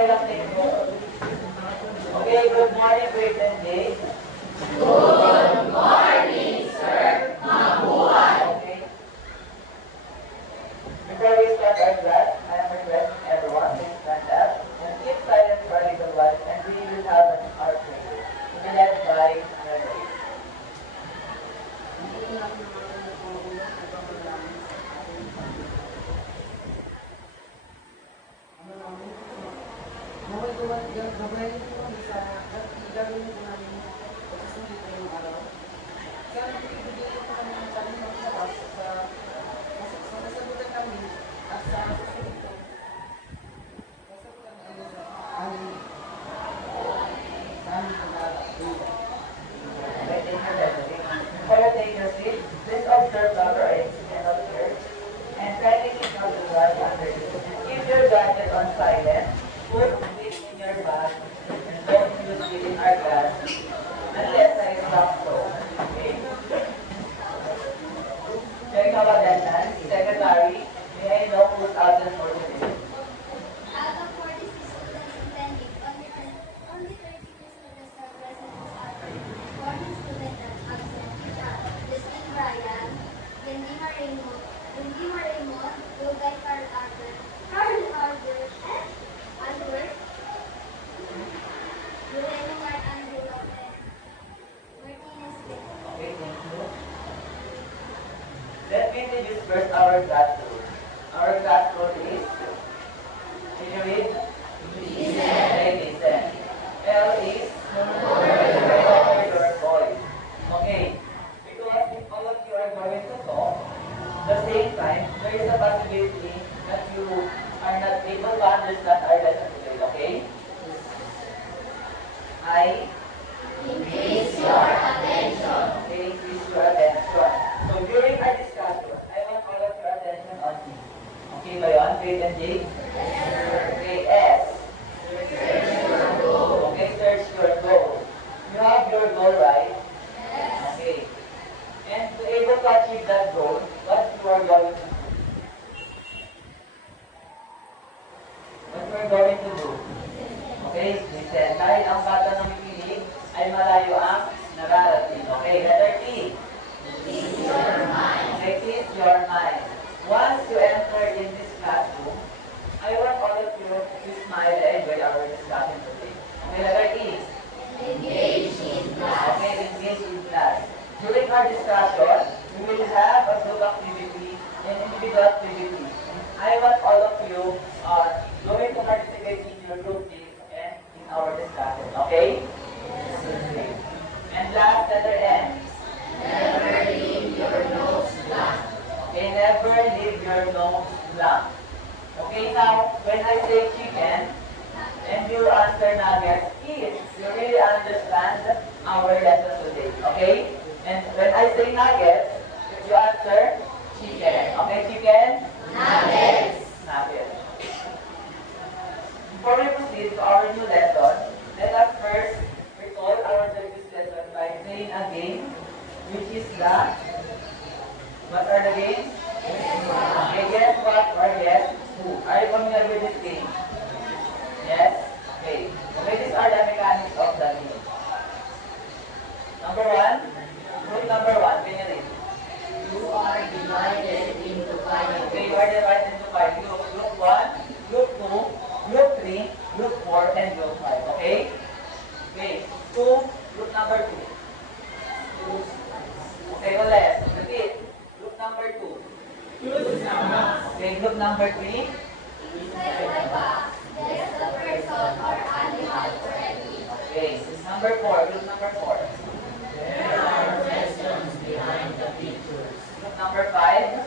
Okay lang din mo. Okay, good morning, grade 10 day. Good morning, sir. Mabuhay. Okay. Before we start our class, I am requesting everyone to stand up and keep silent for a little while, and we will have our prayer. To be led by Mary. Gawin ko sa gagawin ko namin pagsusunod ko yung araw. Kaya ibigay ko kami ng saling magsawas sa masasagutan kami at sa susunod ko. Masasagutan kami sa aming pag-aaral. Before you take your seat, please observe proper etiquette of church and kindly keep out the glass under you. Keep your gadget on silent. Put it in your bag and don't use it in our class unless I stop so. Okay. Checking of attendance, secretary, may I know who's absent for today? Out of 46 students attending, only 32 students are present this afternoon. 14 students are absent. Justin Bryan, Wendy Raymond, Lugay Carl Albert, Loreno Mark Andrew Lopez, Martinez Vic. Okay, thank you. Let me introduce first our classroom. Our classroom is, can you read? Okay, listen. L is your voice. Okay, because if all of you are going to talk, the same time, there is a possibility that you are not able to understand our lesson today, okay? I Increase your attention. okay, increase your attention. So during our discussion, I want all of your attention on me. Okay ba yun? Grade and J? Okay, S. Okay, search your goal. You have your goal, right? Okay. And to able to achieve that goal, what you are going to do? What you are going to do? Okay, listen. Dahil ang bata ng pipilig ay malayo ang nararating. Okay, letter T. Is your mind. Okay, teach your mind. Once you enter in this classroom, I want all of you to smile and enjoy our discussion today. Okay, letter E. Engage in class. Okay, engage in class. During our discussion, we will have a group activity and individual activity. I want all of you are going to participate in your group things and in our discussion. Okay? And last, letter N. Never leave your nose blank. Okay, never leave your nose blank. Okay, now, when I say chicken, and you answer nuggets, eat. You really understand our lesson today. Okay? And when I say nuggets, you answer chicken. Okay, chicken? Nuggets. Nuggets. Before we proceed to our new lesson, let us first recall our previous lesson by playing a game, which is the, what are the games? Okay, guess what or guess who? Are you familiar with this game? Yes? Okay. Okay, these are the mechanics of the game. Number one, group number one, can you read? You are divided into five. Okay, you are divided into five groups. Group 1, Group 2, Group 3, Group 4, and Group 5. Okay? Okay. Group number 2. Okay, ulit. Repeat. Group number 2. Okay, group number 3. Inside my box, there's a person or animal already. Okay, number 4. Group number 4. There are questions behind the pictures. Group number 5.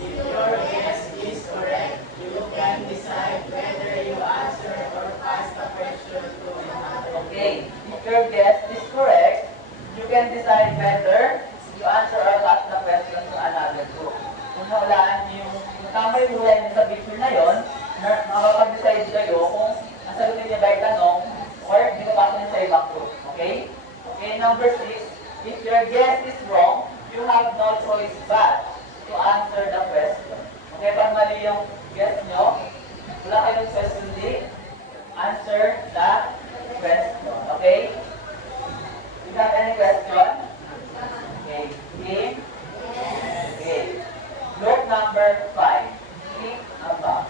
If your guess is correct, you can decide whether you answer or pass the question to another. Okay, if your guess is correct, you can decide whether you answer or pass the question to another group. Kung nahulaan niyo yung tama yung hula niyo sa picture na yon, makapag-decide kayo kung ang sagutin niyo ba ay tanong or hindi ko pass niyo sa ibang group. Okay? Okay, number 6, if your guess is wrong, you have no choice but to answer the question. Okay, pag mali yung guess nyo, wala kayong choice kundi answer the question. Okay? You have any question? Okay. Game? Okay. Group number 5. Pick a box.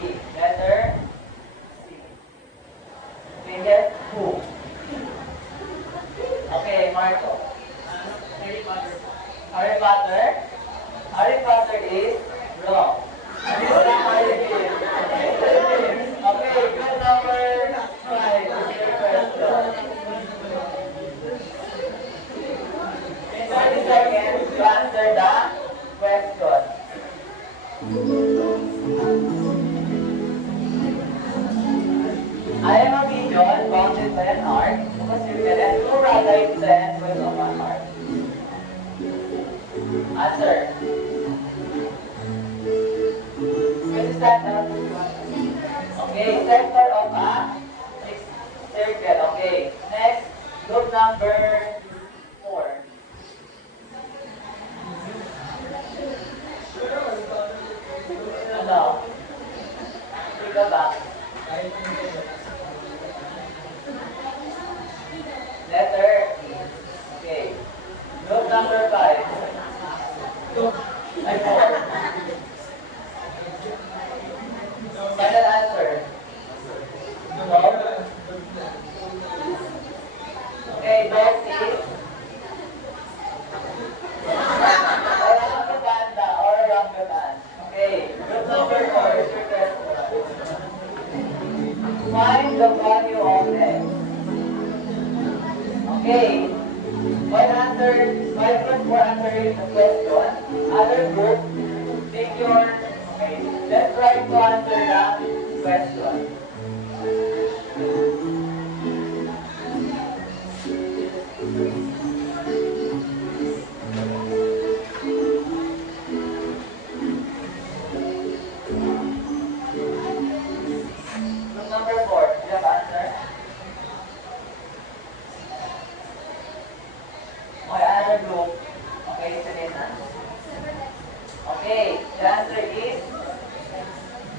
C. Letter C. Figure who? Okay, Marco. Harry Potter. Harry Potter? Harry Potter is wrong. Okay, group number 5 is your question. 30 seconds to answer the question. I am a pigeon bounded by an arc, circle and two rabbits then with on one arc. Answer. What is that? Okay, center of a circle. Okay, next, group number 4. Ano? Pick a box. Letter E. Okay. Group number 5. Ay, 4. Final answer. Dog. Okay, dog is panda or orangutan. Okay, group number 4 is your question. Find the value of x. Okay. While group for answering the question, other group, pick your, okay, let's try to answer the question. Group number 4, do you have answer? Okay, another group. Okay, sabihin na. Okay, the answer is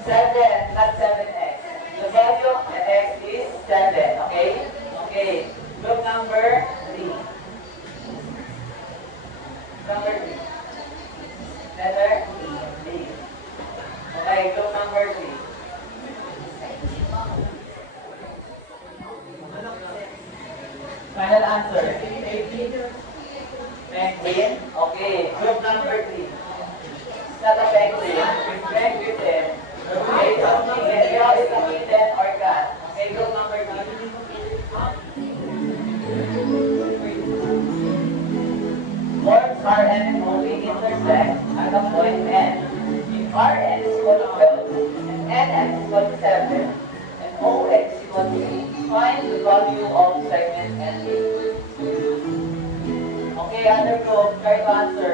7, not 7x. The value of the x is 7. Okay? Okay. Group number 3. Number 3. Letter D. Okay, group number 3. Final answer. Penguin. Okay, group number 3. Not a penguin. It's penguin. Okay, something that is a kitten or cat. Okay, group number 3. Forms Rn and OP intersect at a point N. If Rn is equal to 12, and Nn is equal to 7, and OX is equal to 8, find the value of segment NA. Okay, other group, try to answer.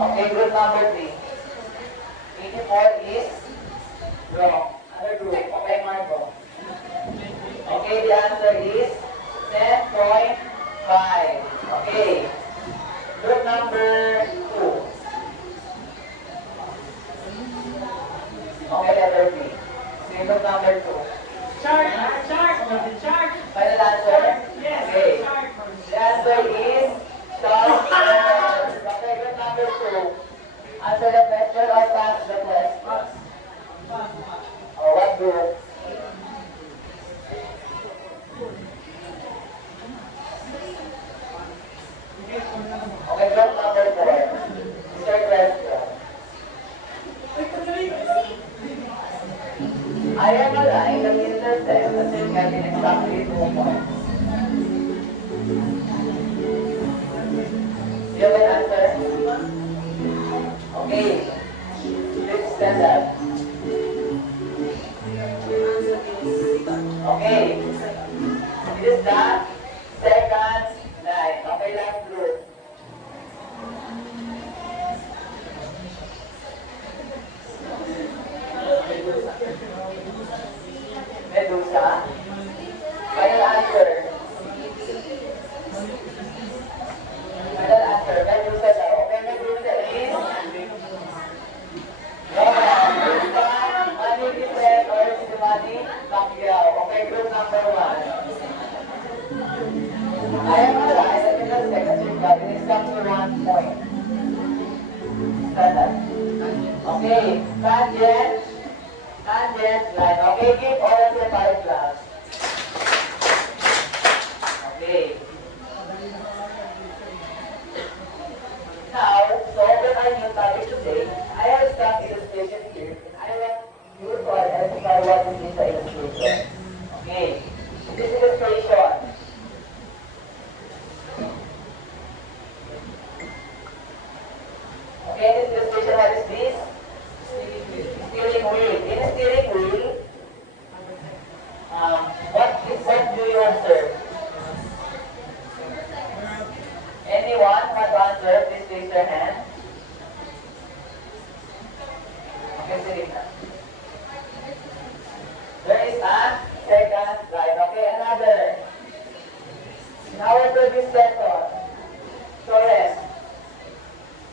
Okay, group number 3. 84 is wrong. Other group, okay, Marco. Okay, the answer is 10.5. Okay. Group number 2. Okay, letter B. Okay, group number 2. Shark! Shark! Shark! Final answer? Yes! Okay. Shark! The answer is shark. Okay, group number 2. Answer the question or pass the question? Or what group? Okay, group number 4. Third question. I am a line that intersects a circle in exactly 2 points. Do you have an answer? Okay. Please stand up. Okay. It is the second line. Okay, last group. Medusa. Final answer. Okay, tangent, line. Okay, give all of your five class. Okay. Now, so open our new topic today. I have some illustration here. I want you to identify what is in the illustration. Okay. This illustration. Okay, this illustration, what is this? Steering wheel. In a steering wheel, what do you observe? Anyone want to answer? Please raise your hand. Okay, Serena. There is a second line. Okay, another. In our previous lesson, theorem.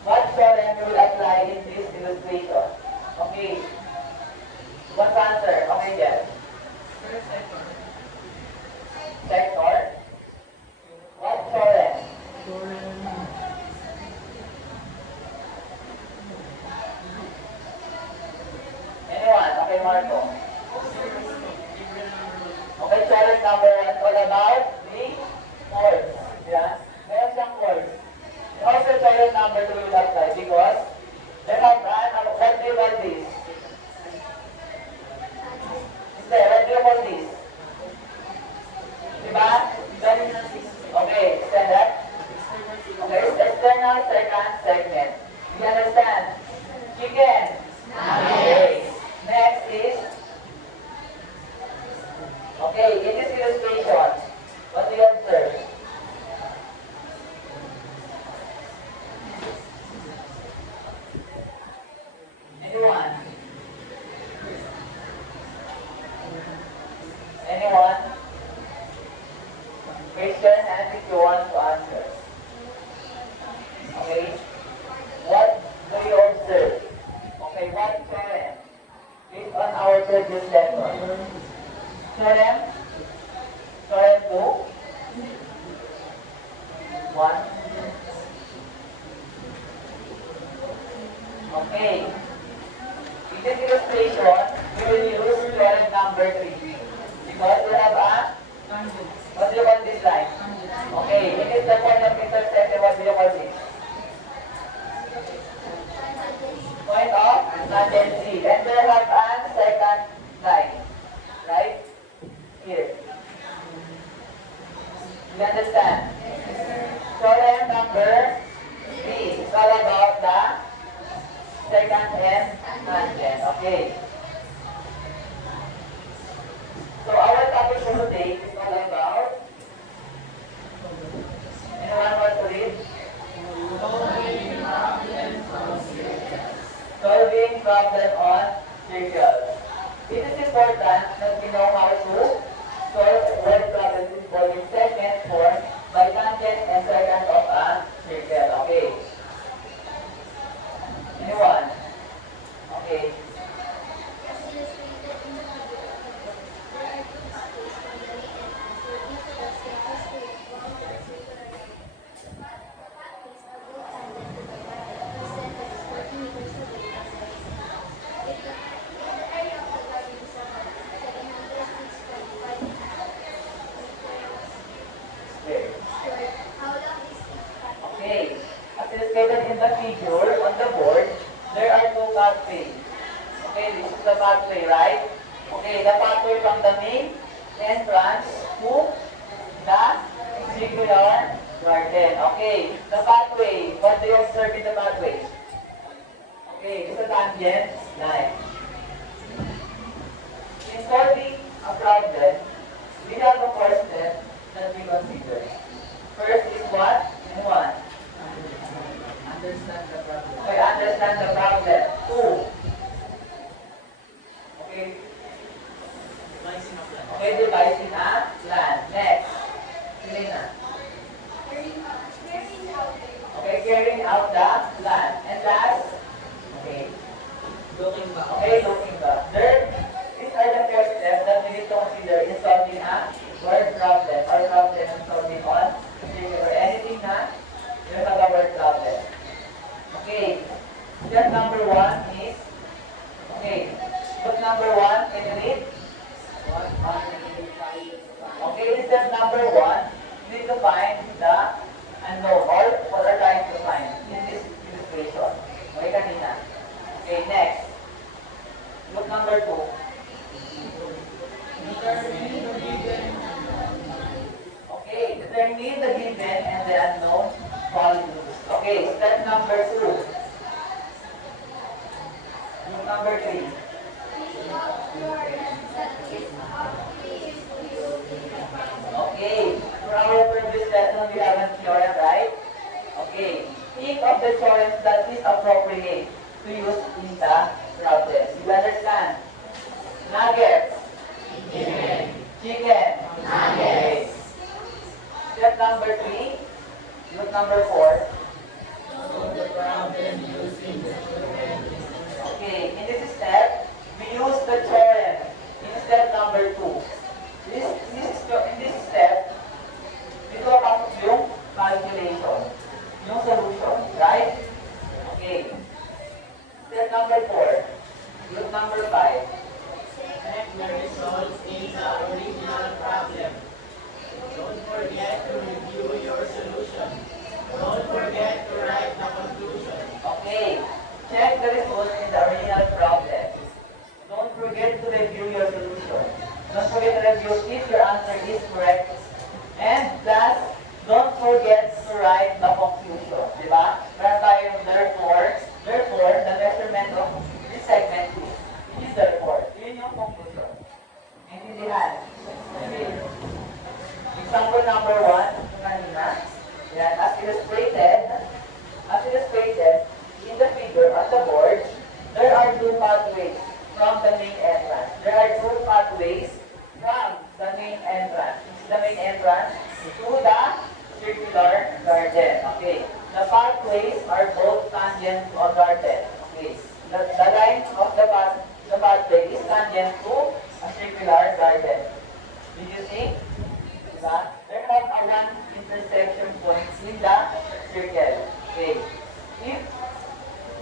What theorem we will apply in this illustration? Okay. What's answer? Okay, yes. Sector. What theorem? Anyone? Okay, Marco. Okay, challenge number 1. All about the chords. Yeah? Meron siyang chords. Also, challenge number 2 will apply because they have what do you call this? What do you call this? Diba? Okay, stand up. Okay, external second segment. You understand? Chicken. Okay. Next is, okay, in this illustration, what do you observe? Anyone? Anyone? Raise your hand if you want to answer. Okay? What do you observe? Okay, what theorem? Based on our previous lesson. Theorem? Theorem 2? 1? Okay. In this illustration, we will use theorem number 3. Because we have a, what do you call this line? Okay, it is the point of intersection. What do you call this? Point of tangency. And we have a second line. Right? Here. You understand? Theorem number 3 is all about the second and tangent. Okay. So our topic for today is all about, anyone want to read? Solving problem on trivial. It is important that we know how to solve word problems involving segment form by tangent and second of a trivial. Okay. Anyone? Okay. Okay. As illustrated in the figure on the board, there are two pathways. Okay, this is the pathway, right? Okay, the pathway from the main entrance to the circular garden. Okay, the pathway. What do you observe in the pathway? Okay, this is a tangent line. In solving a problem, we have a first step that we consider. First is what? One. Understand the problem. Okay, understand the problem. 2. Okay. Okay, devising a plan. Next. Selena. Okay, carrying out the plan. And last. Okay. Looking back. Okay, looking back. Third, these are the first steps that we need to consider in solving a word problem or problem solving on or anything na you have a word problem. Okay. Step number 1 is step number 1, you need to find the unknown or what are trying to find in this illustration. Okay, kanina. Okay, next. Look number 2. Okay, determine the given and the unknown values. Okay, step number 2. Look number 3. Okay, for our previous lesson, we have a theorem, right? Okay, think of the theorems that is appropriate to use in the problem. You understand? Nuggets. Chicken. Nuggets. Step number 3. Look number 4. Okay, in this step, we use the theorem in step number 2. In this step, dito ako yung calculation, yung solution, right? Okay. Step number 4. Look number 5. Check the results in the original problem. Don't forget to review your solution. Don't forget to write the conclusion. Okay. Check the results in the original problem. Don't forget to review your solution. Don't forget to review if your answer is correct. And last, don't forget to write the conclusion. Diba? Meron tayong therefore, the measurement of this segment is therefore. Yun yung conclusion. Intindihan? Okay. Example number 1, ito kanina. Yan, as illustrated in the figure on the board, there are two pathways from the main entrance. There are two pathways from the main entrance. The main entrance to the circular garden. Okay. The pathways are both tangent to a garden. Okay. The line of the pathway is tangent to a circular garden. Did you see? Diba? There have a one intersection point in the circle. Okay. If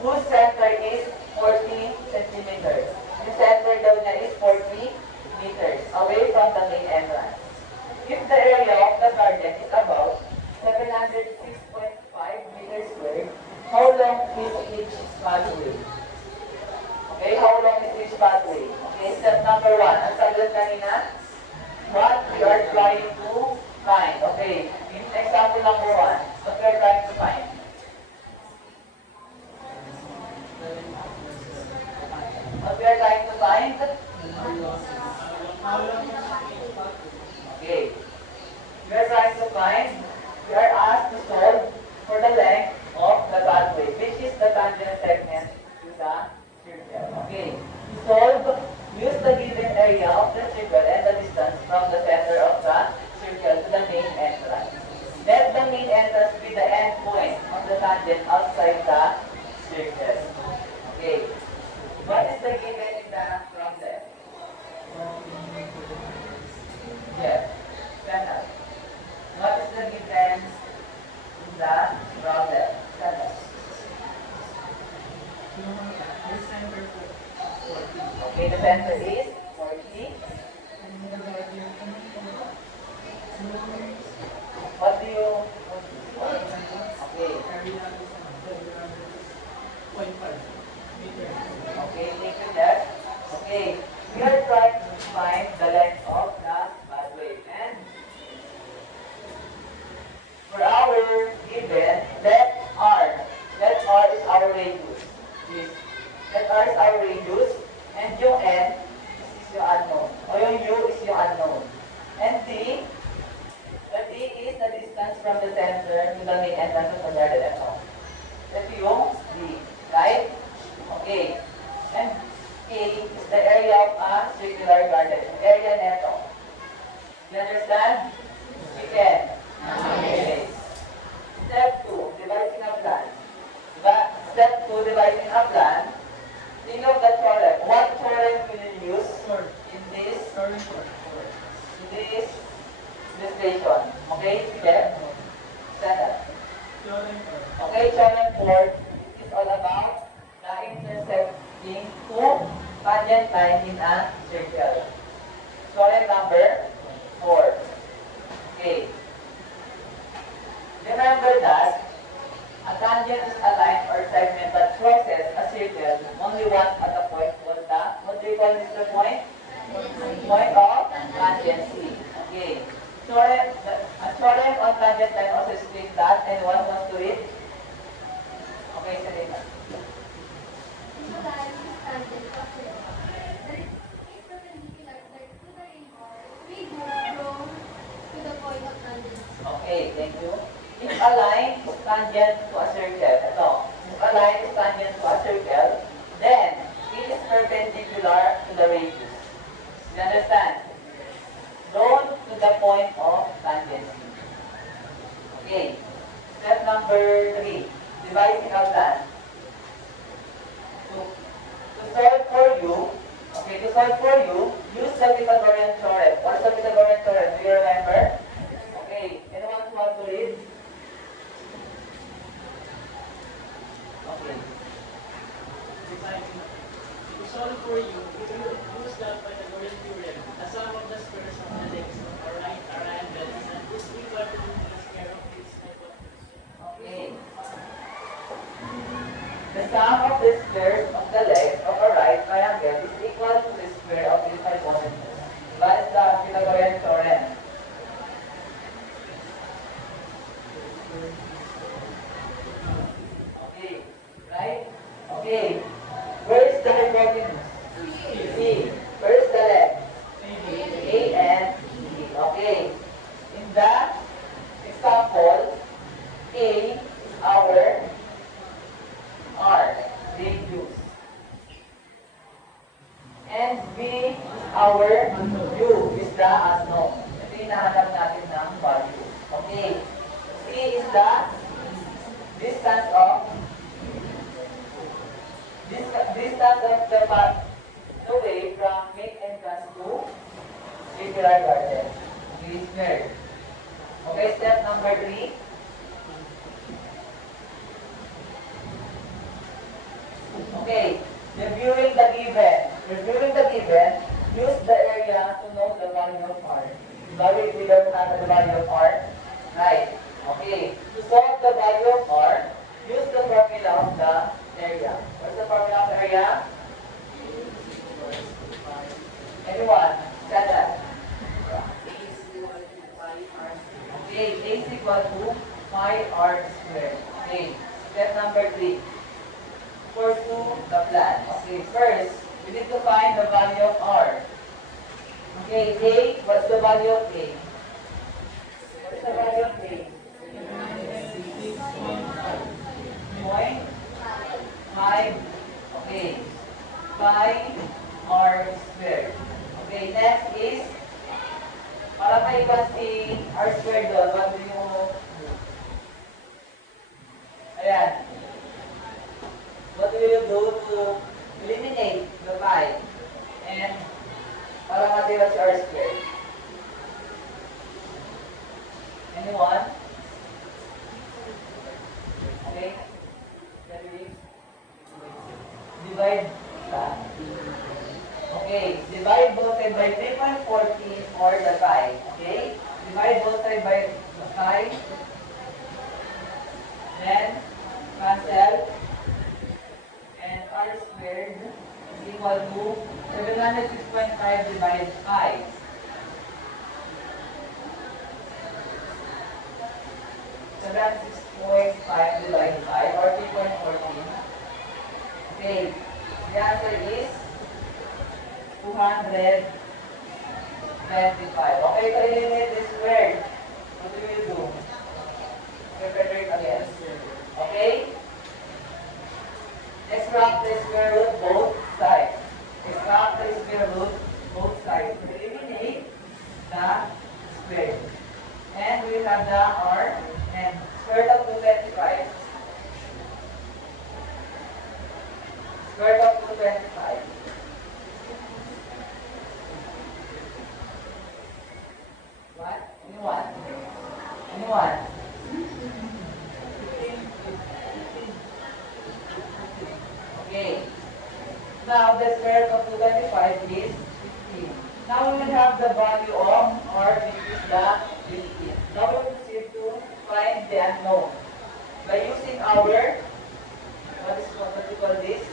whose center is 40 centimeters. The center daw niya is 40 meters away from the main entrance. If the area of the garden is about 706.5 meters squared, how long is each pathway? Okay, how long is each pathway? Okay, step number 1. Ang sagot kanina, what we are trying to find. Okay, in example number 1, what we are trying to find? What we are trying to find? Okay. We are trying to find, we are asked to solve for the length of the pathway, which is the tangent segment to the circle. Okay. To solve, use the given area of the circle and the distance from the center of the circle to the main entrance. Let the main entrance be the end point of the tangent outside the circle. Okay. What is the given in the problem? Yes. Stand up. What is the given in the problem? Stand up. Okay, the center is 40. What do you... Okay. Okay, take it there. Okay, we are trying to find the length of the pathway. And for our given, let R is our radius. Yes. Let R is our radius. And yung N is yung unknown. O yung U is yung unknown. And the D is the distance from the center to the main entrance of the garden. Ito yung D. Right? Okay. And A is the area of a circular garden. Area neto. You understand? You can. Okay. Step 2, devising a plan. Step 2, devising a plan. Think of the theorem. What theorem will you use in this illustration? Okay? Step? Stand up. Okay, theorem 4 is all about the intersecting two tangent line in a circle. Theorem number 4. only one at a point was the, what do you call this the point? Point of tangency. Okay. Theorem, a theorem on tangent line also explains that. Anyone wants to read? Okay, Selena. If the line is tangent to a circle, the resistance is perpendicular to the ring, we go to the point of tangent. Okay, thank you. If a line is tangent to a circle, ito, if a line is tangent to a circle, then it is perpendicular to the radius. You understand? Drawn to the point of tangency. Okay. Step number 3. Devising a plan. To solve for you, okay, to solve for you, use the Pythagorean theorem. What is the Pythagorean theorem? Do you remember? Okay. Anyone who wants to read? Okay. To solve for you, we will use the Pythagorean theorem. The sum of the squares of the legs of a right triangle is equal to the square of its hypotenuse. Okay. The sum of the squares of the legs of a right triangle is equal to the square of its hypotenuse. That is the Pythagorean theorem. Okay. Right? Okay. Where is the hypotenuse? C. Where is the leg? A and B. Okay. In that example, A is our R, radius. And B is our U, is the unknown. Ito yung hinahanap natin ng value. Okay. C is the distance of the path, the way from main entrance to Liberal Garden. Okay, squared. Okay, step number 3. Okay, reviewing the given, use the area to know the value of R. Sorry, we don't have the value of R. Right. Okay, to solve the value of R, use the formula of the area. What's the formula of the area? Anyone? Stand up. Okay, A is equal to pi R squared. Okay, step number 3. Pursue the plan. Okay, first, we need to find the value of R. Okay, A, what's the value of A? What's the value of A? Point 5. Okay, pi R squared. Okay, next is, para maiba si R squared doon, what do you do? Ayan. What will you do to eliminate the pi? And para matira si R squared? Anyone? Okay? Divide that. Okay, divide both sides by 3.14 or the pi. Okay? Divide both sides by the pi. Then, cancel. And R squared is equal to 706.5 divided pi. 706.5 divided pi or 3.14. Okay, the answer is 225. Okay, to eliminate this squared, what do you do? Separate again. Okay? Extract the square root both sides. Extract the square root both sides. Eliminate the square. And we have the R and square root of 225. Square root of 225. What? Anyone? Anyone? Okay. Now the square root of 225 is 15. Now we will have the value of R, which is the 15. Now we will proceed to find the unknown. By using our, what do you call this?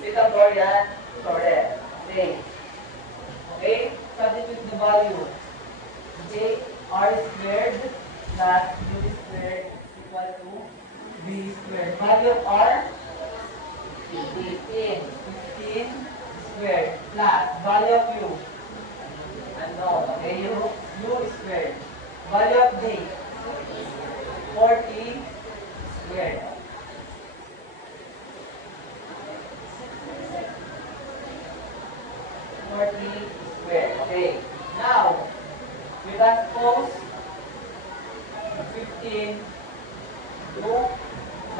Pythagorean theorem. Okay. Okay, substitute the value. Okay, r squared plus u squared equal to b squared. Value of r 15. 15 squared plus value of u. Unknown. Okay, u squared. Value of d 40 squared. Squared. Okay. Now, we transpose 15 to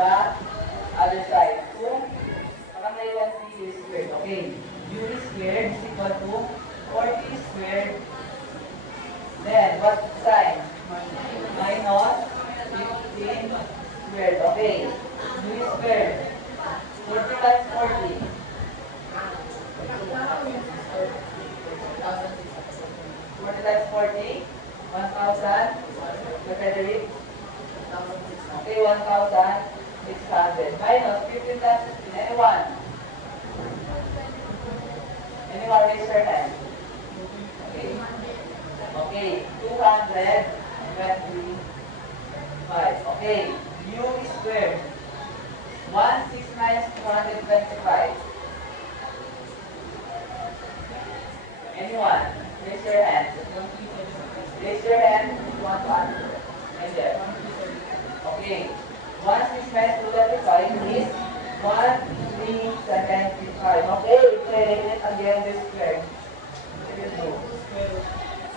the other side. So, makangailan si u squared. Okay. U squared is equal to 40 squared. Then, what sign? Minus 15 squared. Okay. U squared. 40 times 40. 40 times 40, 1,000. Frederick? Okay, 1,600. Minus 15 times 15. Anyone? Anyone raise your hand? Okay. Okay, 225. Okay, u squared. 16 minus 225. Anyone? Raise your hand. Raise your hand if you want to answer. And there. Okay. 16 minus 225 is 1375. Okay, clearing it again this square.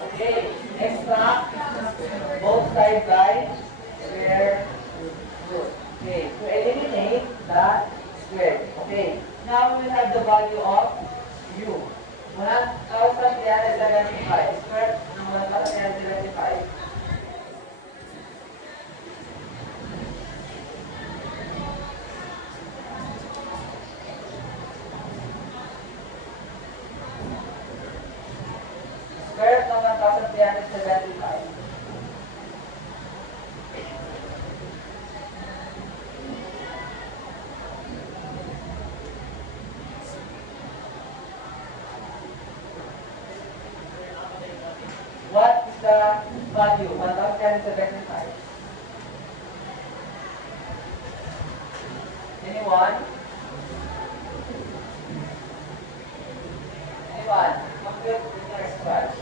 Okay, extract both sides by square root. Okay, to eliminate the square. Okay, now we will have the value of u. 1,375. Square ng 1,375. Square ng 1,375. What is the value? 1,075. Anyone? Anyone? Compute in your scratch.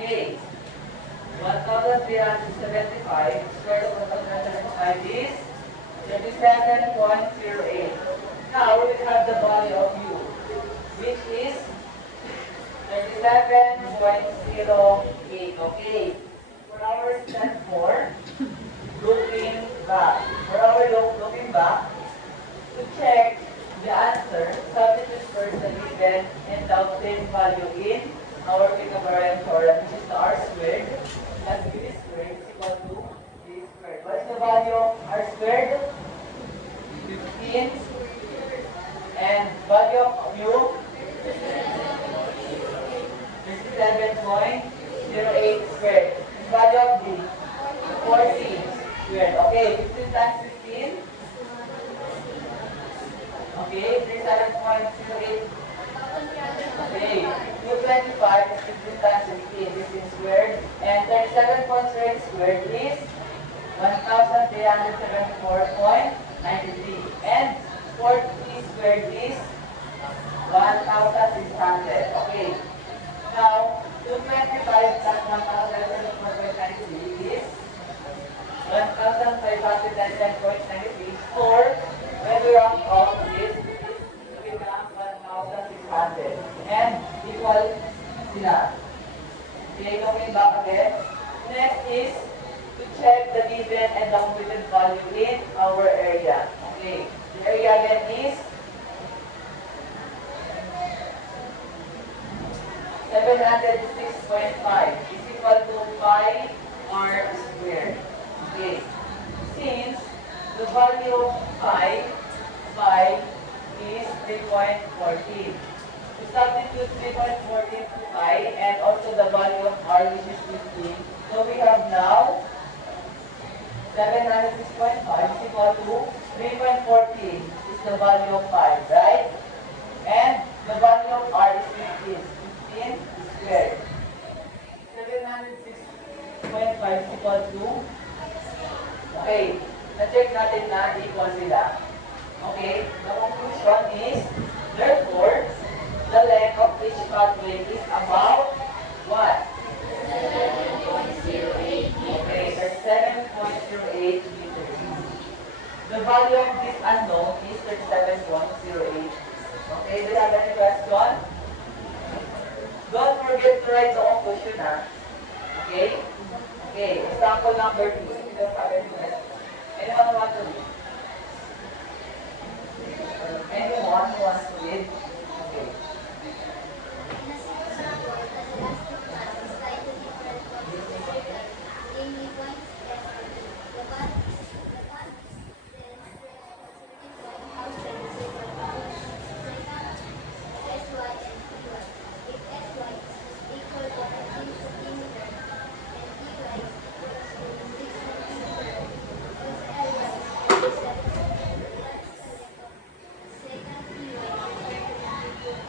Okay. 1,375 square root of 1,375 is 37.08. Now we will have the value of u, which is 37.08. Okay. For our step 4, looking back. For our looking back, to check the answer, substitute first the given and the obtained value in our Pythagorean theorem, which is the r squared plus b squared is equal to b squared. What is the value of r squared? 15. And value of u? 57.08 squared. And value of b? 40 squared. Okay, 15 times 15. Okay, 37.08. Okay, 225 is 15 times 15, 15 squared, and 37.08 squared is 1,374.93, and 40 squared is 1,600. Okay, now 225 plus 1,374.93 is 1,510.93. For when we round off this, we become 1,600 and equal sila. Okay, looking back again. Next is to check the given and the computed value in our area. Okay, the area again is value of phi is 3.14. We substitute 3.14 to phi and also the value of r which is 15. So we have now 706.5 is equal to 3.14 is the value of phi, right? And the value of r is 15. 15 squared. 706.5 is equal to, okay, na-check natin na equal sila. Okay, the conclusion is, therefore, the length of each pathway is about what? Okay, that's 7.08 meters. The value of this unknown is 37.08. Okay, do you have any question? Don't forget to write the conclusion, ha? Okay? Okay, example number 2. If you don't have any question. Anyone want to read? Anyone who wants to read? Okay. In a single report, the elastic mass is slightly different from the circle, namely points S and T. The bond then stretched outside the circle between secant, SY and TY. If SY is equal to 15 centimeter and TY is equal to 6 centimeter, whose area is 37 centimeter, what is the length of secant TY circle?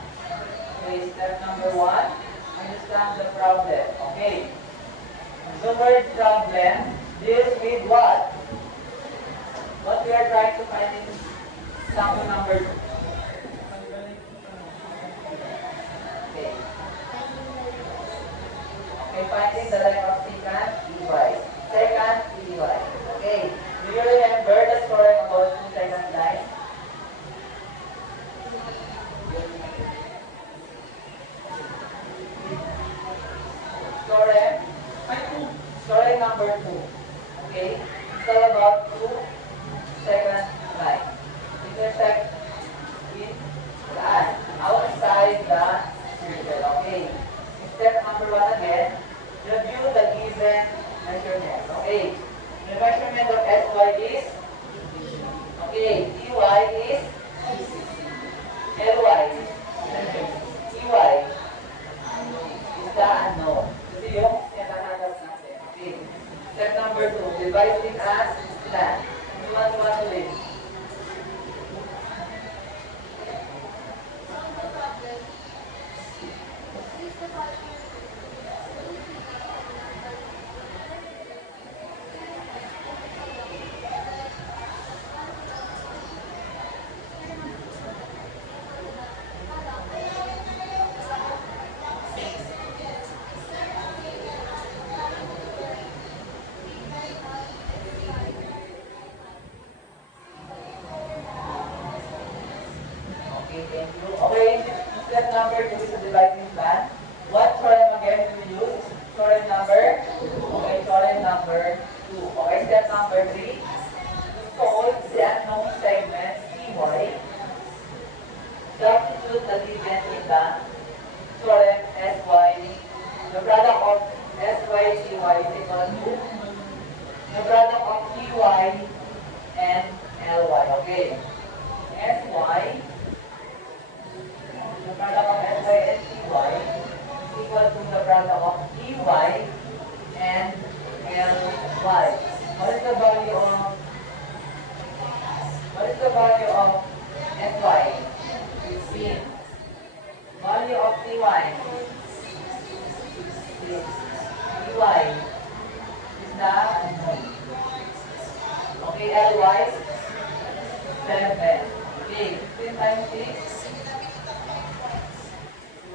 Okay, step number 1. Understand the problem. Okay. The word problem deals with what? What we are trying to find in example number 2. Okay. Okay, finding the length of secant dy. Secant dy. Okay. Do you remember the story about 2 second line? Story number 2. Okay? It's all about 2 second line. Intersect with saan? Outside the circle. Okay. Step number 1 again. Review the given measurement. Okay. The measurement of SY is? Okay. TY is? LY. TY is the unknown. Ito yung hinahanap natin. Okay. Step number 2, divide it as plan. You want to read? Okay, thank you. Okay, step number 2 is a dividing plan. What theorem again do we use? Theorem number? Okay, theorem number 2. Okay, step number 3. To solve the unknown segment CY, substitute the given in the theorem SY. The product of SY CY is equal to the product of TY and LY. Okay. SY, the product of SY and TY is equal to the product of TY and LY. What is the value of SY? 15. Value of TY? 6. TY is the unknown. Okay, LY? 7. Okay, 15 times 6.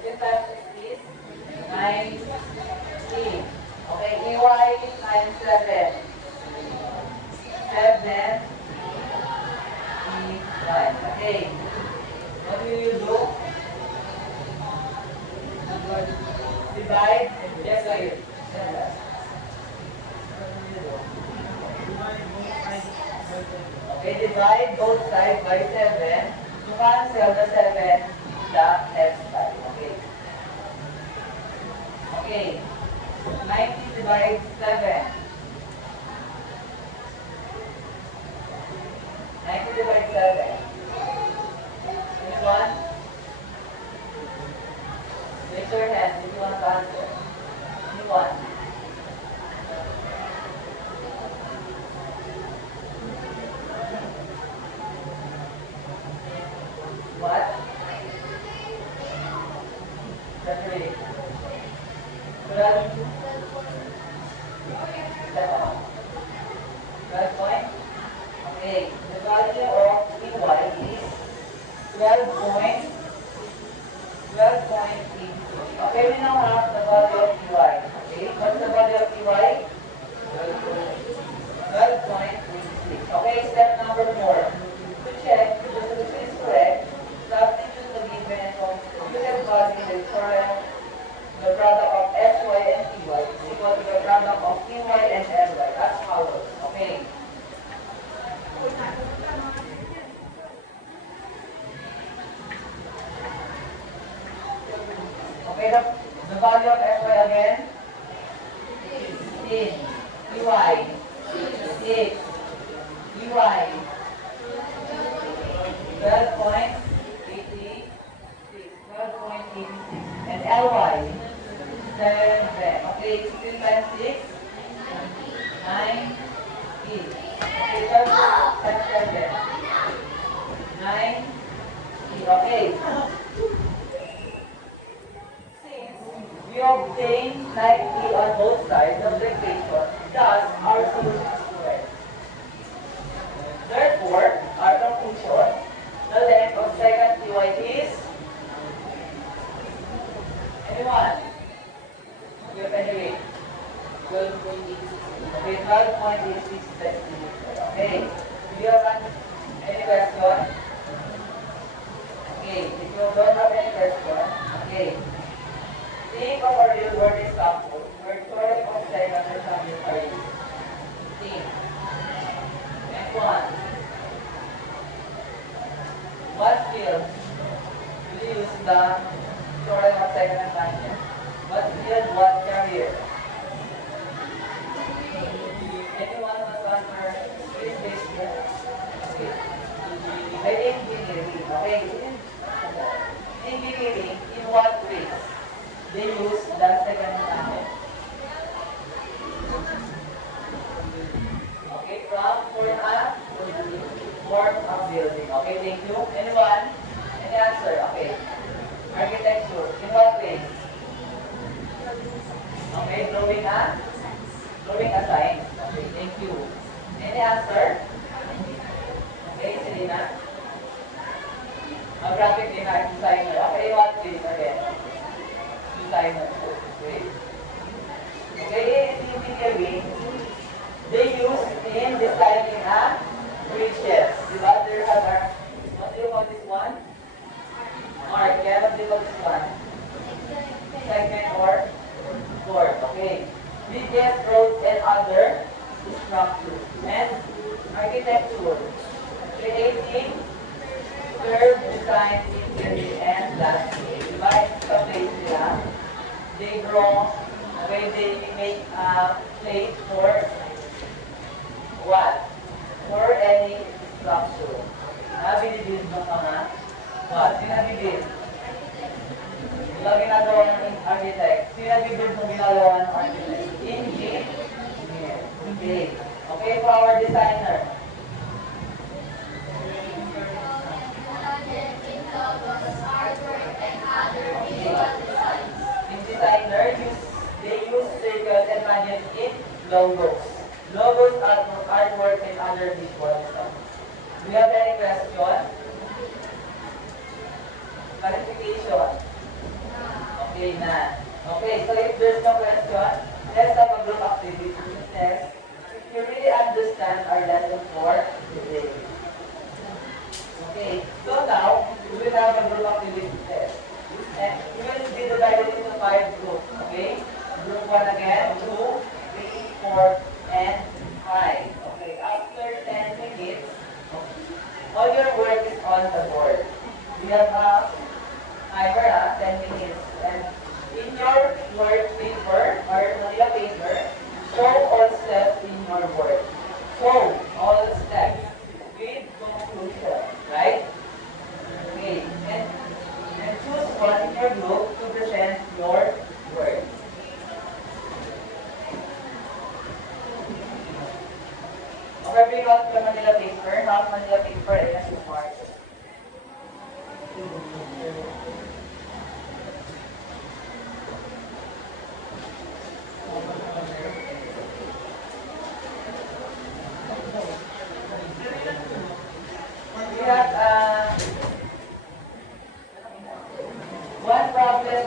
15 times 6 is 19. Okay, EY times 7. 7 EY. Okay. What will you do? Divide. Yes, sir. Okay, divide both sides by 7. To cancel the 7 in the left side. Okay. Okay. 90 divided 7. divide 7? Anyone? Raise your hand if you want to answer. Anyone? What? Separate. 12? 12 point? Okay. The value of EY is 12.82. Okay, we now have the value of EY. Okay, what's the value of EY? 12.86. Okay, step number 4. To check if the solution is correct, substitute the given and computed value in the correct. The product of SY and TY is equal to the product of EY and LY. As follows. Okay. Okay, the value of SY again? 16. EY? 6. EY? 12.86. 12.86. And LY? 7. Okay, 16 times 6? 9. Okay, 12 times 7. 9. Okay. We obtain 90 on both sides of the equation, thus our solution is correct. Therefore, our conclusion, the length of second TY is, anyone? You have any rate? 12.86. Okay, 12.86 centimeters. Okay. Do you have any question? Okay, if you don't have any question, okay. Think of a real world example where 12 of seconds or something are used. Think. Next one. What field will you use the 12 of second and tangent? What field, what carrier? Anyone wants to answer? Please raise your hand. Okay. By engineering, okay? Engineering, in what ways? They use the second tangent. Okay, from form of building. Okay, thank you. Anyone? Any answer? Okay. Architecture. In what way? Okay, drawing a sign. Okay, thank you. Any answer? Okay, Selena. A graphic designer. Okay, what way again? Designer. Okay. Okay, in engineering, they use in designing a bridges. Diba? There are, what do you call this one? Arc. Yeah, what do you call this one? Segment or board. Okay. Bridges, roads, and other structures. And architecture. Creating curved design, interior, and landscape. Diba? Sa place nila. They draw, okay, they make a place for what? For any structure. Binibuild ng mga what? Sinabibuild? Diba ginagawa ng architect? Sinabibuild ng ginagawa ng architect? Engineer. Okay. Okay, for our designer. In designer, they use circles and magnets in logos. Logos are artwork and other visual stuff. Do you have any question? Clarification? Okay, none. Okay, so if there's no question, let's have a group activity test. If you really understand our lesson for today. Okay, so now, we will have a group activity test. And we will be divided into 5 groups, okay? Group 1 again, 2, 3, 4, and 5. Okay, after 10 minutes, all your work is on the board. We have a timer, 10 minutes. And in your work paper, or Manila paper, show all steps in your work. So, all steps with conclusion. solution, right? Okay, and choose one in your group to present your work. Okay, bring out the Manila paper, not Manila paper, ayan si Mark. We have one problem.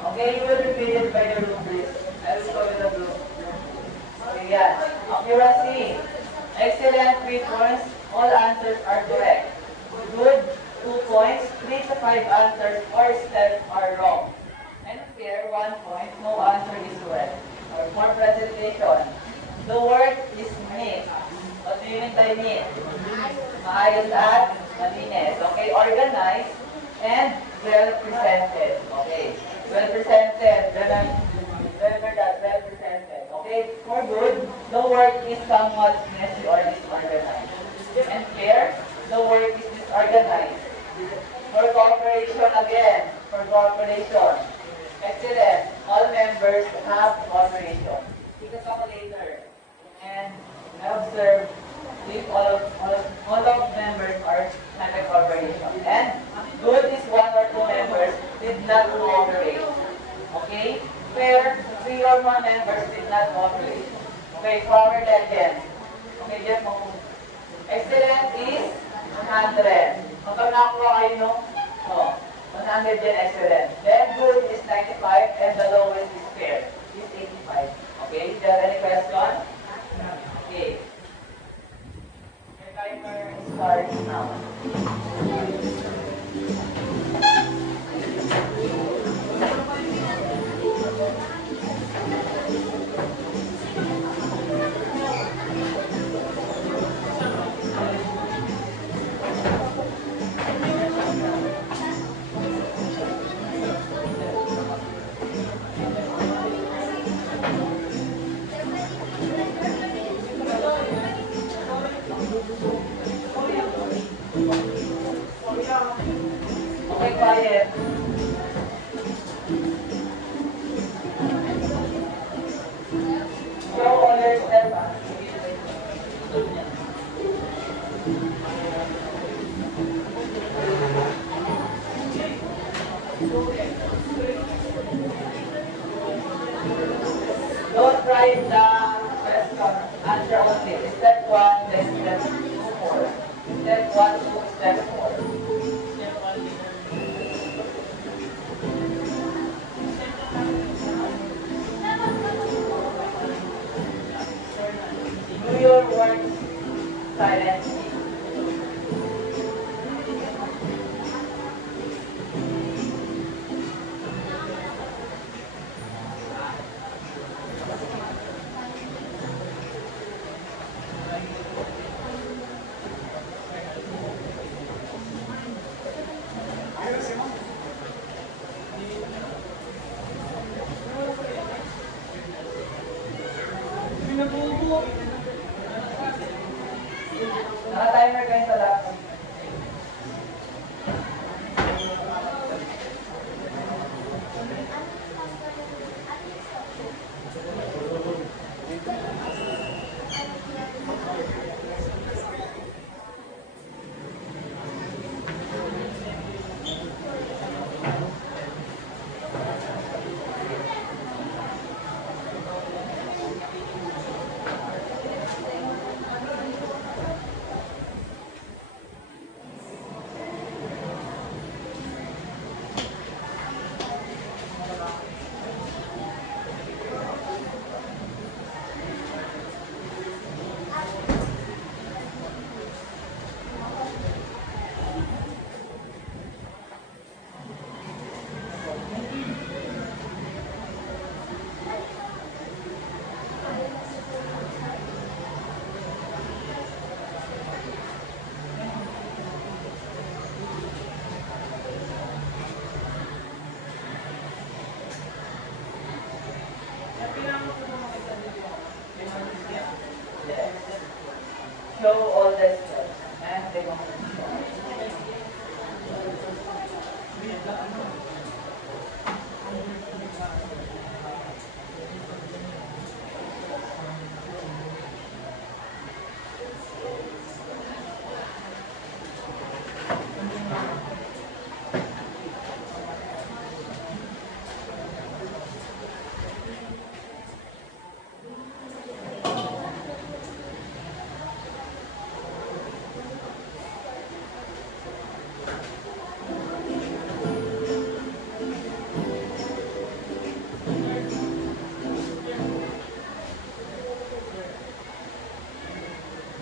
Okay, you will repeat it by the group, please. I will go with the group. Okay, yeah. Accuracy. Excellent, 3 points. All answers are correct. Good, 2 points. 3 to 5 answers or steps are wrong. And fair, 1 point. No answer is correct. Or more presentation. The word is neat. What do you mean by neat? Maayos at malinis. Okay, organized and well presented. Okay, well presented. Remember that, well presented. Okay, for good, the work is somewhat messy or disorganized. And fair, the work is disorganized. For cooperation again, for cooperation. Excellent, all members have cooperation. Take a calculator and observe if all of members are having cooperation. And good is 1 or 2 members did not cooperate. Okay? Fair, 3 or more members did not cooperate. Okay, forward again. Okay, Jeff, mo. Excellent is 100. Kapag nakakuha kayo no? Oh, 100 din excellent. Then good is 95 and the lowest is fair. Is 85. Okay, is there any question? Okay. Your timer starts now. Okay, quiet. Show all your step. Don't write the question. Answer only. Step 1, then step 4. Step 1 to step 4. Do your work silently.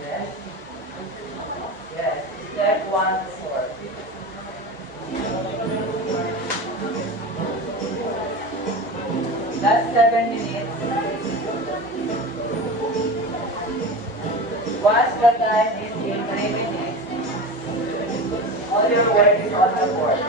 Yes? Yes. Step 1 to 4. Last 7 minutes. Once the time is in 3 minutes, all your work is on the board.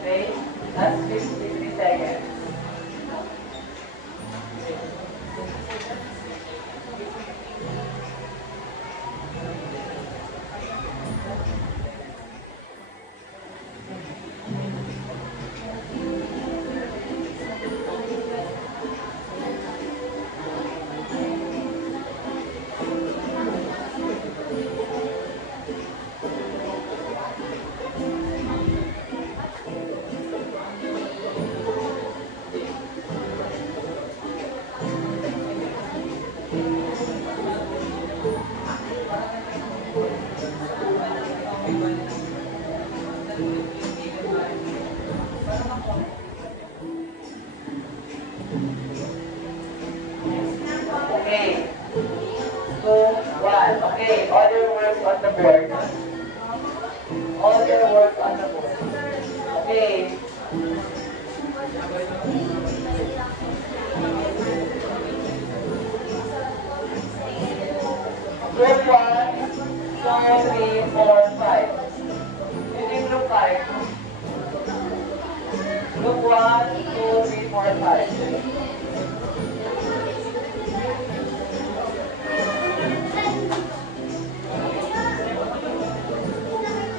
Okay, that's 53 seconds. Okay. 2, 1. Okay, all your works on the board. All your work on the board. Okay. Group 1, 2, 3, 4, 5. You need group 5. Group 1, 2, 3, 4, 5.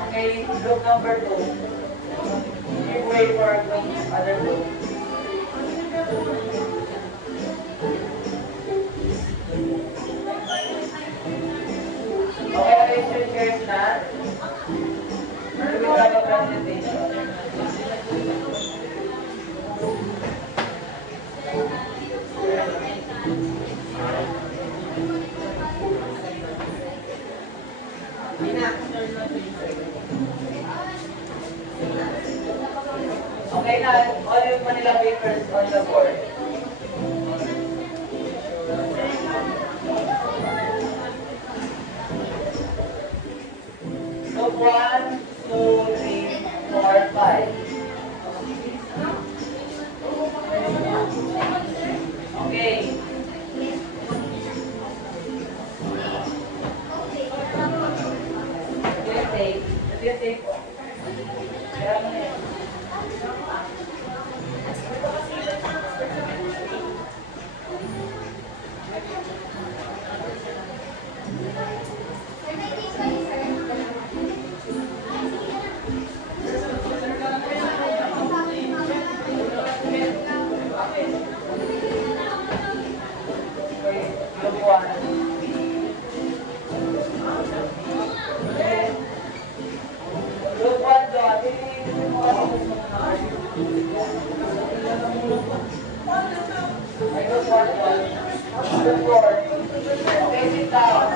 Okay, group number 2. Give way for group other group. Okay, arrange your chairs na. We will have a presentation. Okay na, all yung Manila papers on the board. Group 1, 2, 3, 4, 5. Okay. This tape. Group 1. Group 1 doon. Ay, group 1 doon. Group 4. Okay, sit down.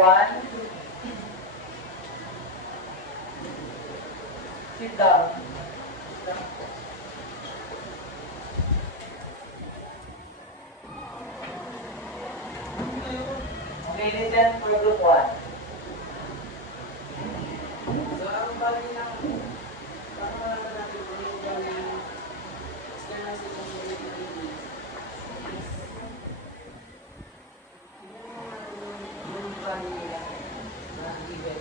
1, sit down. Okay, listen for group 1. So, ang bali ng para malaman natin kung yung gawing external responsibility is yung bali nila na given.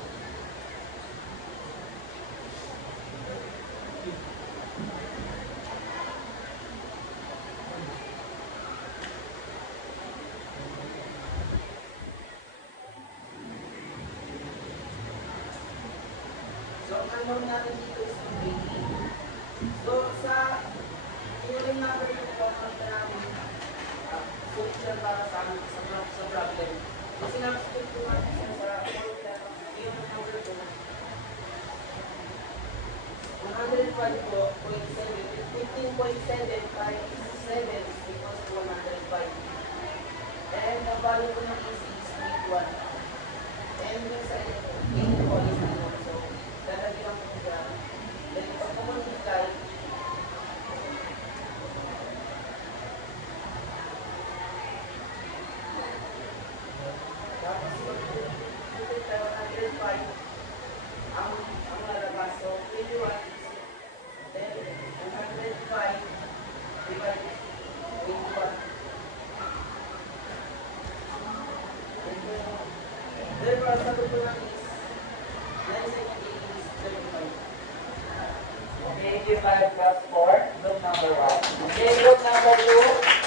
So, ang unknown natin dito is yung baby. So, sa theory number yung component namin, solution para sa problem. So, sinabscript ko natin siya sa formula ng theory number 2. 105 po, 15.7 times 7 is equals to 105. And ang value ko ng AC is 1. And yung sa A po is 1. So, lalagyan ko siya. Then, pag kumultiply, tapos mag-multiply 105 ang lalabas. So, 21 is then 105 divided 21. Therefore, ang sagot ko lang is 978 is 35. Okay, 85 plus 4, group number 1. Okay, group number 2.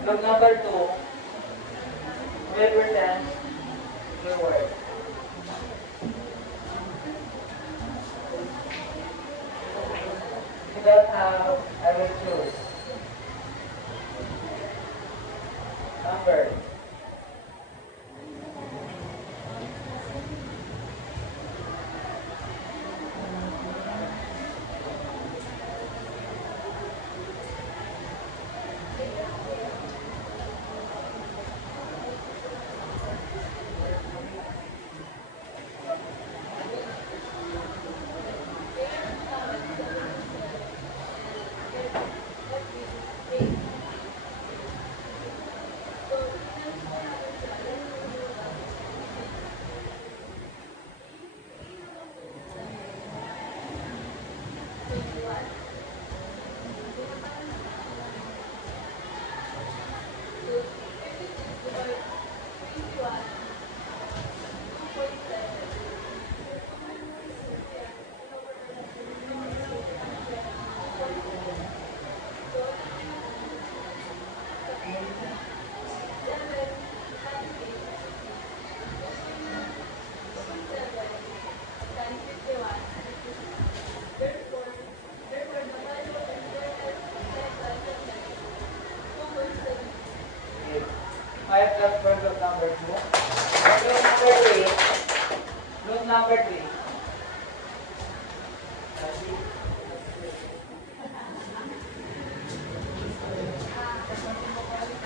Group number 2 represents your word. If you don't have, I will choose. Number. Okay. 5 plus 4, group number 2. And group number 3. Group number 3.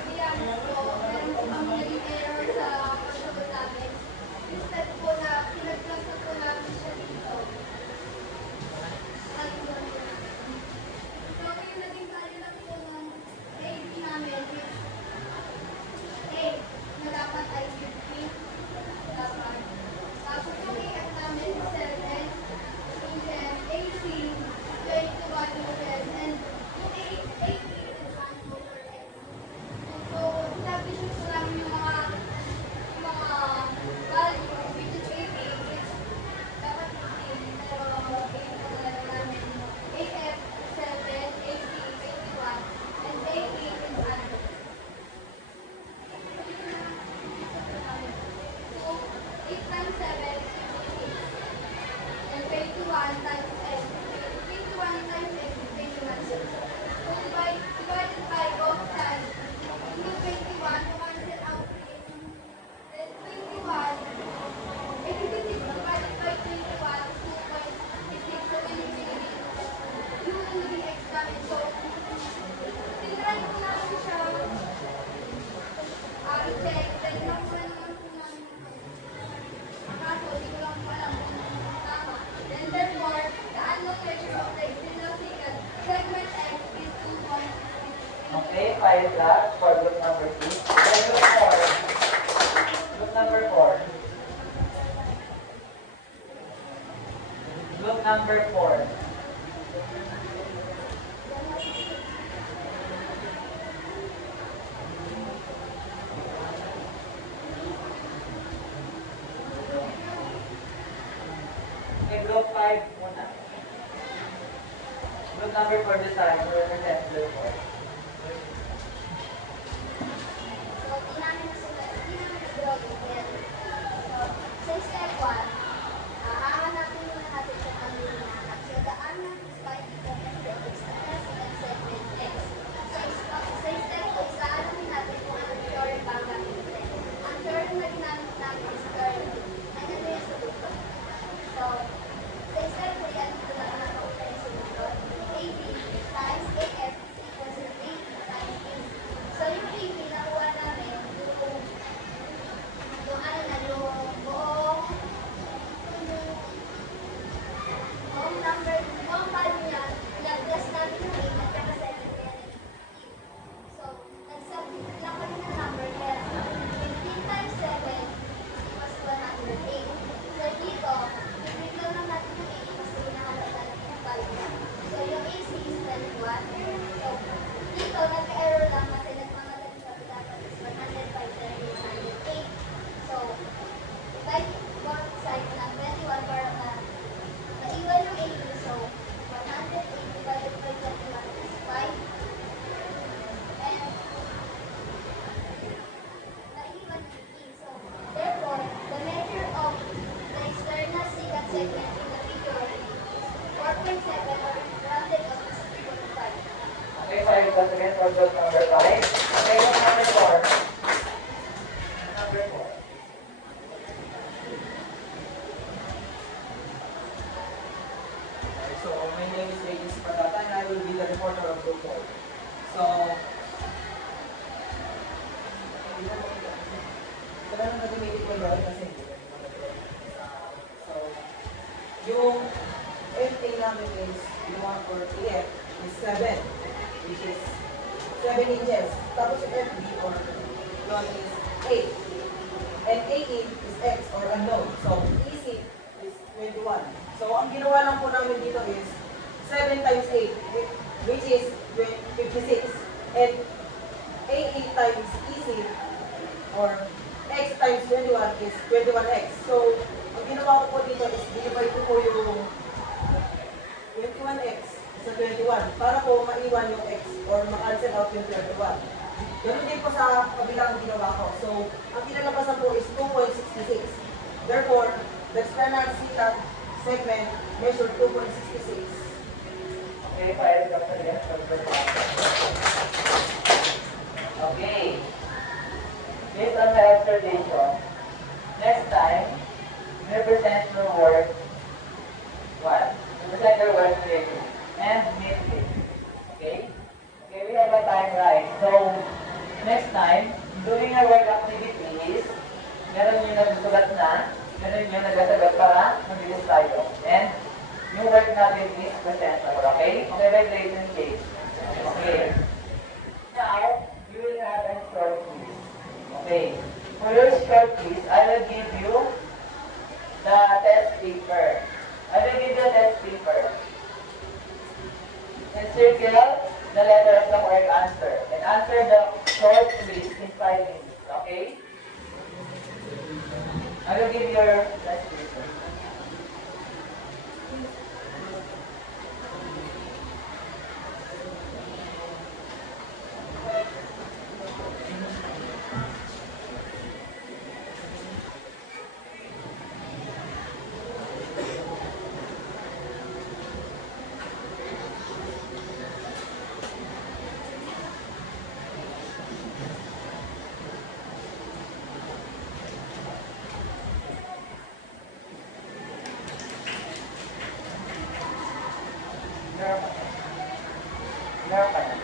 Kaya po, meron po kami naging error sa pagsagot namin. Instead po na pinag-plug na po namin siya dito. So, yung naging value lang po ng AP namin is 8 na dapat ay 50. Dapat. Tapos yung AF namin Okay, 5 blocks for group number 2. Then group 4. Group number 4. Group number 4. Okay, group 5 muna. Group number 4 this time. Represent group 4. So, di namin nasulat yan. So, sa step 1, hahanapin muna natin kung ano yung hinahanap. So, the unknown is 5 equal to external secant segment x. So, sa step 2, isaalamin natin kung ano yung theorem ba ang gamitin. Ang theorem na ginamit namin is theorem 2. And ano yung solution? So, sa step 3, ano ito na nakaupa yung solution? AB times AF is equal to AB times AC. So, yung AB, nakuha namin yung ano na, yung buong number, buong value niya, nag-plus namin yung 8 at saka 7 kaya naging 15. So, nag-substitute lang kami ng number kaya 15 times 7 equals 108. So, dito, i-break lang natin yung 8 kasi hinahanap natin yung value. So, yung AC is 21. So, dito, nagka-error lang kasi nagmamadali kami dapat is 105 then 108. So, divide both sides ng 21 para maiwan yung 80. So, 108 divided by 21 is 5. And, naiwan yung 18. So, therefore, the measure of the external secant segment in the figure is 4.7 or rounded up is 3.5. Okay, 5 plus again for group number 5. Okay, group number 4. Number 4. So, my name is Regis Padata and I will be the reporter of Group 4. So, ito na lang nag-make ko doon kasi hindi ko So, yung FA namin is, yung one for EF is 7, which is 7 inches. Tapos yung FB or yun is 8. And AE is X or unknown. So, EC is 21. So, ang ginawa lang po namin dito is 7 times 8, which is 56. And AE times EC or X times 21 is 21X. So, ang ginawa ko po dito is divide ko po yung 21X sa 21 para po maiwan yung X or ma-cancel out yung 31. Ganun din po sa kabilang ginawa ko. So, ang kinalabasan po is 2.66. Therefore, the external secant segment measured 2.66. Okay, 5 plus again for group 5. Okay. Based on my observation, next time, represent your work 1. Represent your work clearly and neatly. Okay? Okay, we have a time right. So, next time, during your work activities, meron yung nagsusulat na, meron yung nagsasagot para mabilis tayo. And yung work natin is presentable. Okay? Okay, by grade and case. Okay. Now, you will have a short quiz. Okay. For your short quiz, I will give you the test paper. I will give you the test paper. And circle the letter of the correct answer. And answer the short quiz in 5 minutes. Okay? I will give you your test paper. Meron ka na.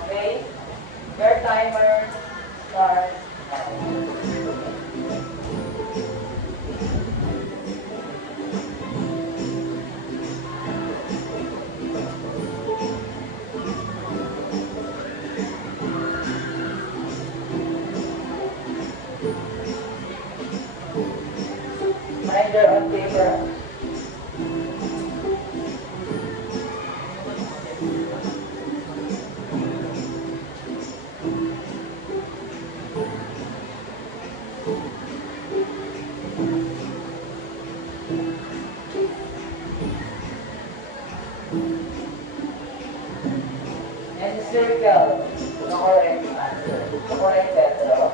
Okay? Your timer starts now. Arranger on paper. And circle the correct answer, the correct letter.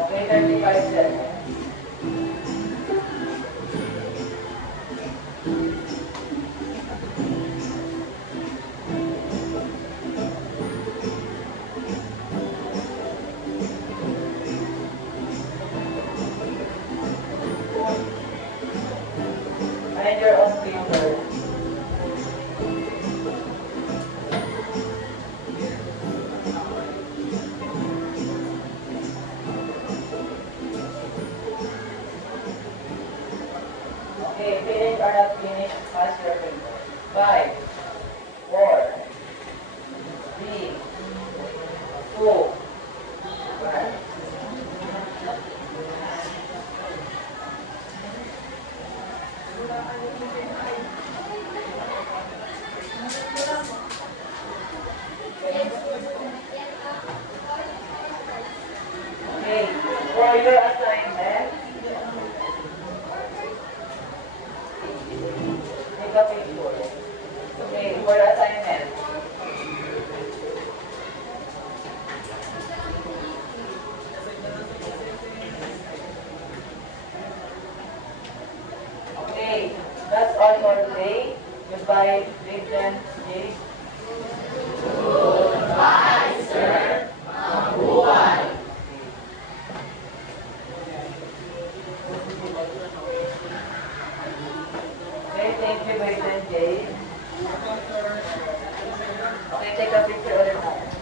Okay, 35 seconds. Find your own paper. Okay, finish or not finish, pass your paper. 5, 4, 3, 2, 1. your assignment, take a picture. Okay, for assignment. Okay, that's all for today. Goodbye, Vincent, Jake. Okay, thank you, Vincent, Jake. Okay, take a picture ulit tayo.